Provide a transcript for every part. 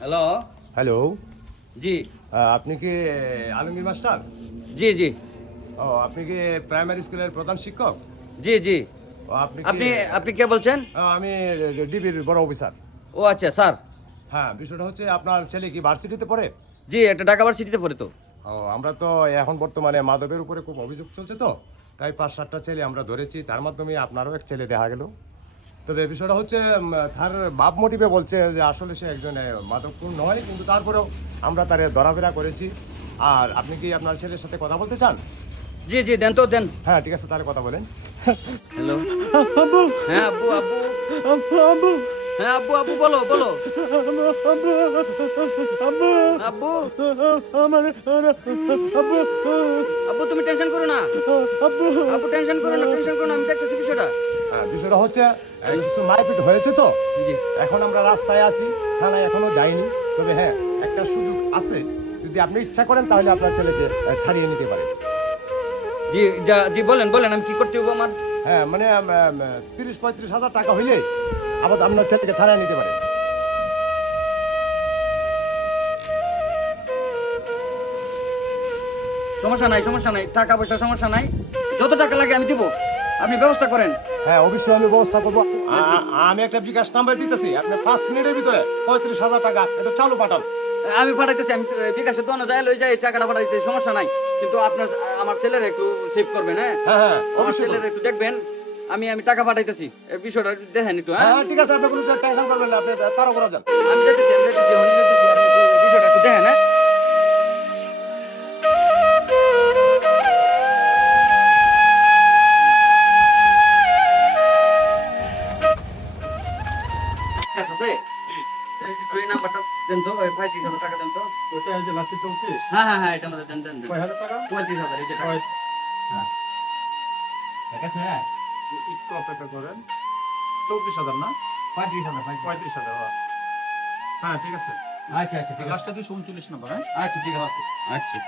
Hello. Hello. জি আপনি কি Alamgir master? জি জি ও, আপনি কি প্রাইমারি স্কুলের প্রধান শিক্ষক? জি জি। ও, আপনি আপনি কি? আপনি কে বলছেন? আমি ডিবির বড় অফিসার। ও আচ্ছা স্যার। হ্যাঁ, বিষয়টা হচ্ছে আপনার ছেলে কি ভার্সিটিতে পড়ে? জি, একটা ঢাকা ভার্সিটিতে পড়ে তো। ও, আমরা তো এখন বর্তমানে মাদকের উপরে খুব অভিযোগ চলছে, তো তাই 5-7টা ছেলে আমরা ধরেছি, তার মাধ্যমে আপনারও এক ছেলে দেখা গেল। তবে বিষয়টা হচ্ছে তার বাপ মোটিভে বলছে যে আসলে সে একজন মাদক নয়, কিন্তু তারপরেও আমরা তার ধরাফেরা করেছি। আর আপনি কি আপনার ছেলের সাথে কথা বলতে চান? জি জি, দেন তো দেন। হ্যাঁ, ঠিক আছে, তার কথা বলেন। হ্যালো। আব্বু হ্যাঁ আব্বু আব্বু। আব্বু আব্বু হ্যাঁ আব্বু আব্বু, বলো বলো। আব্বু আব্বু আব্বু আমার আব্বু আব্বু, তুমি টেনশন করো না। আব্বু আব্বু টেনশন করো না, টেনশন করো না, আমি দেখতেছি বিষয়টা। হ্যাঁ, বিষয়টা হচ্ছে কিছু মারপিট হয়েছে, তো জি এখন আমরা রাস্তায় আছি, থানায় এখনো যাইনি। তবে হ্যাঁ, একটা সুযোগ আছে, যদি আপনি ইচ্ছা করেন তাহলে আপনার ছেলেকে ছাড়িয়ে নিতে পারেন। জি জি, বলেন বলেন, আমি কি করতে হবো আমার? হ্যাঁ, মানে 30-35 হাজার টাকা হইলে আবার আপনার ছেলেকে ছাড়িয়ে নিতে পারেন। সমস্যা নাই, সমস্যা নাই, টাকা পয়সা সমস্যা নাই, যত টাকা লাগে আমি দিব, আপনি ব্যবস্থা করেন। হ্যাঁ, অবশ্যই আমি ব্যবস্থা করবো। আমি একটা বিকাশ নাম্বার দিতেছি, আপনি 5 মিনিটের ভিতরে 35,000 টাকা এটা চালু পাঠান। আমি পাঠাইতেছি, আমি বিকাশে দোনো যায় লই যাই, টাকাটা পাঠাইতে সমস্যা নাই, কিন্তু আপনার আমার ছেলের একটু সেভ করবেন। হ্যাঁ হ্যাঁ হ্যাঁ, আমার অবশ্যই ছেলের করবো। একটু দেখবেন। আমি টাকা পাঠাইতেছি, এই বিষয়টা দেখেন একটু। হ্যাঁ হ্যাঁ হ্যাঁ, ঠিক আছে, আপনি কোনো টেনশন করবেন না, আপনি তাড়া করা যান। আমি যেতেছি, আমি যেতেছি, আপনি একটু বিষয়টা একটু দেখেন। হ্যাঁ ঠিক আছে। ওই নাম্বারটা দেন তো, ওই 35,000 টাকা দেন তো। ওটা এই যে লাস্টে 34 হ্যাঁ হ্যাঁ হ্যাঁ, এটা আমাদের দেন দেন দেন। 6000 টাকা 35,000 এই যে টাকা। হ্যাঁ ঠিক আছে। হ্যাঁ একটু অপেক্ষা করেন 34,000 না 35,000 35,000 হ্যাঁ ঠিক আছে আচ্ছা আচ্ছা ঠিক আছে। লাস্টে 239 নাম্বার হ্যাঁ আচ্ছা ঠিক আছে। আচ্ছা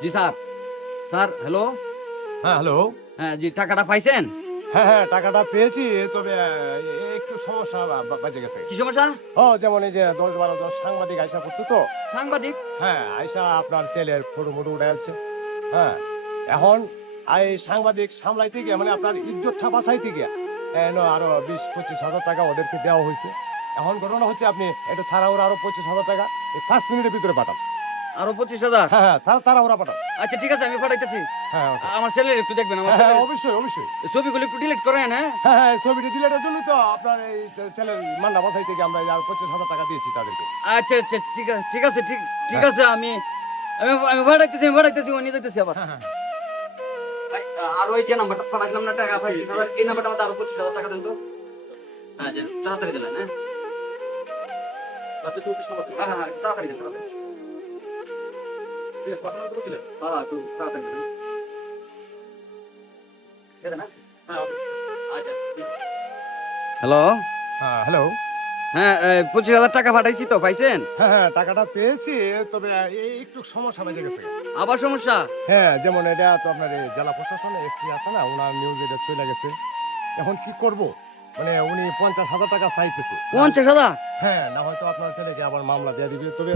জি স্যার। Sir hello. হ্যাঁ, হ্যালো। হ্যাঁ জি, টাকাটা পাইছেন? হ্যাঁ হ্যাঁ, টাকাটা পেয়েছি, তবে একটু সমস্যা বাজে গেছে। কি সমস্যা? ও, যেমন এই যে 10-12 জন সাংবাদিক আইসা করছে, তো সাংবাদিক? হ্যাঁ, আইসা আপনার ছেলের ফটো ফটো উঠে আসছে। হ্যাঁ, এখন এই সাংবাদিক সামলাইতে গিয়ে, মানে আপনার ইজ্জতটা বাঁচাইতে গিয়ে আরো 20-25 হাজার টাকা ওদেরকে দেওয়া হয়েছে। এখন ঘটনা হচ্ছে, আপনি এটা তাড়াহুড়া আরো 25 হাজার টাকা এই 5 মিনিটের ভিতরে পাঠান। আরো 25,000? হ্যাঁ হ্যাঁ, তাড়াহুড়া পাঠান। আচ্ছা ঠিক আছে, আমি পাঠাইতেছি। হ্যাঁ, okay। আমার ছেলের একটু দেখবেন, আমার হ্যাঁ হ্যাঁ, ছেলের অবশ্যই অবশ্যই। ছবিগুলো একটু ডিলিট করেন। হ্যাঁ হ্যাঁ হ্যাঁ, ছবিটা ডিলেটের জন্য তো আপনার এই ছেলের মান্না বাঁচাইতে গিয়ে আমরা আর 25,000 টাকা দিয়েছি তাদেরকে। আচ্ছা আচ্ছা, ঠিক আছে ঠিক আছে, ঠিক আছে। আমি আমি আমি পাঠাইতেছি, ও নিয়ে যাইতেছি আবার। হ্যাঁ হ্যাঁ, ভাই, আর ওই যে নাম্বারটা পাঠাইলাম না টাকা, ভাই এই নাম্বারটা আমাদের আরো 25,000 টাকা দেন তো। হ্যাঁ যে তাড়াতাড়ি দিলেন। হ্যাঁ আচ্ছা 24 নম্বর। হ্যাঁ হ্যাঁ, তাড়াতাড়ি দেন, তাড়াতাড়ি। ঠিক আছে, পাঠানো তো ছিলেন। হ্যাঁ একটু তাড়াতাড়ি দেন। দেন না? হ্যাঁ ওকে। আচ্ছা। হ্যালো। হ্যাঁ, হ্যালো। হ্যাঁ 25,000 টাকা পাঠাইছি তো, পাইছেন? হ্যাঁ হ্যাঁ, টাকাটা পেয়েছি, তবে একটু সমস্যা বেজে গেছে। আবার সমস্যা? হ্যাঁ, যেমন এটা তো আপনার এই জেলা প্রশাসনে এসপি আছে না, ওনার নিউজ এটা চলে গেছে। এখন কি করব, মানে উনি 50,000 টাকা চাইতেছে। 50,000? হ্যাঁ, না হয়তো আপনার ছেলেকে আবার মামলা দিয়ে দিবে। তবে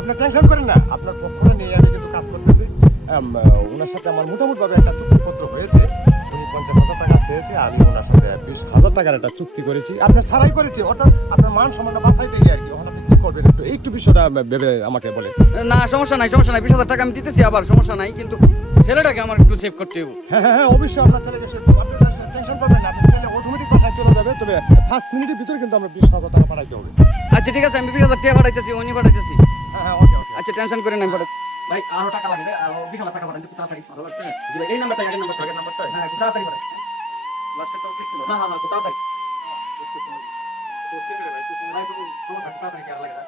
আপনি টেনশন করেন না, আপনার পক্ষে নিয়ে আমি কিন্তু কাজ করতেছি। ওনার সাথে আমার মোটামুটিভাবে একটা চুক্তিপত্র হয়েছে। উনি 50,000 টাকা চেয়েছে, আমি ওনার সাথে 20,000 টাকার একটা চুক্তি করেছি, আপনার ছাড়াই করেছি, অর্থাৎ আপনার মান সম্মানটা বাঁচাইতে গিয়ে আর কি। এখন আপনি কি করবেন, একটু বিষয়টা ভেবে আমাকে বলে। না সমস্যা নাই, সমস্যা নাই, 20,000 টাকা আমি দিতেছি, আবার সমস্যা নাই, কিন্তু ছেলেটাকে আমার একটু সেভ করতে হবে। হ্যাঁ হ্যাঁ হ্যাঁ, অবশ্যই আপনার ছেলেকে সে, আপনি টেনশন করবেন না, আপনার ছেলে অটোমেটিক বাসায় চলে যাবে। তবে 5 মিনিটের ভিতরে কিন্তু আমরা 20,000 টাকা পাঠাইতে হবে। আচ্ছা ঠিক আছে, আমি 20,000 টাকা পাঠাইতেছি, উনি পাঠাইতেছি। হ্যাঁ হ্যাঁ, ওকে ওকে। আচ্ছা টেনশন করেন না, আমি পাঠাই। ভাই আরো টাকা লাগবে, আরো 20,000 টাকা পাঠান দিচ্ছি তাড়াতাড়ি। এই নাম্বারটা, আগের নাম্বারটা। হ্যাঁ একটু তাড়াতাড়ি পাঠাই। লাস্টে 24 ছিল। হ্যাঁ হ্যাঁ একটু তাড়াতাড়ি। ভাই একটু সমস্যা, একটু তাড়াতাড়ি কেয়ার লাগে না।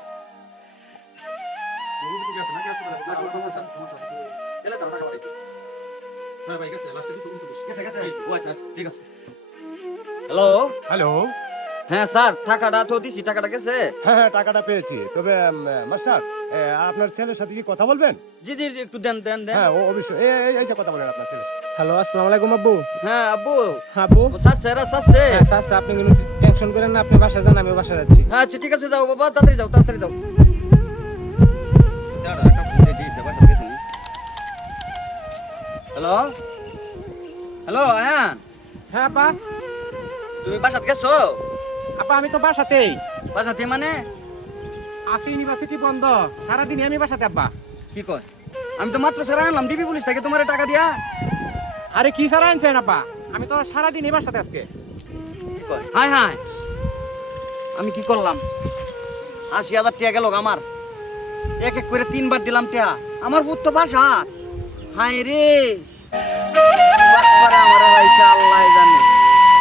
সমস্যা এলে তার টাকা পাঠাইতে। হ্যাঁ ভাই গেছে, লাস্টে 229 গেছে গেছে। ও আচ্ছা আচ্ছা ঠিক আছে। হ্যালো। হ্যালো। হ্যাঁ স্যার, টাকাটা তো দিছি, টাকাটা গেছে। হ্যাঁ হ্যাঁ, টাকাটা পেয়েছি, তবে মাস্টার আপনার ছেলের সাথে কি কথা বলবেন? জি জি জি, একটু দেন দেন দেন। হ্যাঁ ও অবশ্যই এই যে কথা বলেন আপনার ছেলের সাথে। হ্যালো, আসসালামু আলাইকুম আব্বু। হ্যাঁ আব্বু, আব্বু, সারছে এরা সারছে। হ্যাঁ স্যার আপনি কোনো টেনশন করেন না, আপনি বাসায় যান, আমিও বাসায় যাচ্ছি। হ্যাঁ আচ্ছা ঠিক আছে, যাও বাবা, তাড়াতাড়ি যাও তাড়াতাড়ি যাও। হ্যালো হ্যালো আয়ান, হ্যাঁ আপা। তুমি বাসাত গেছো? আপা আমি তো বাসাতেই বাসাতে মানে? আজকে ইউনিভার্সিটি বন্ধ, সারাদিন আমি বাসাতে আব্বা। কি কয়? আমি তো মাত্র সারা আনলাম ডিবি পুলিশ থেকে তোমার টাকা দিয়া। আরে কি সারা আনছেন আব্বা? আমি তো সারাদিন এই বাসাতে আজকে। কি কয়? হায় হায়, আমি কি করলাম? ৮০,০০০ টাকা গেল আমার, এক এক করে ৩ বার দিলাম টাকা। আমার ভূত তো বাসা। হায় রে, বাটপাড়া আমার আল্লাহ জানে।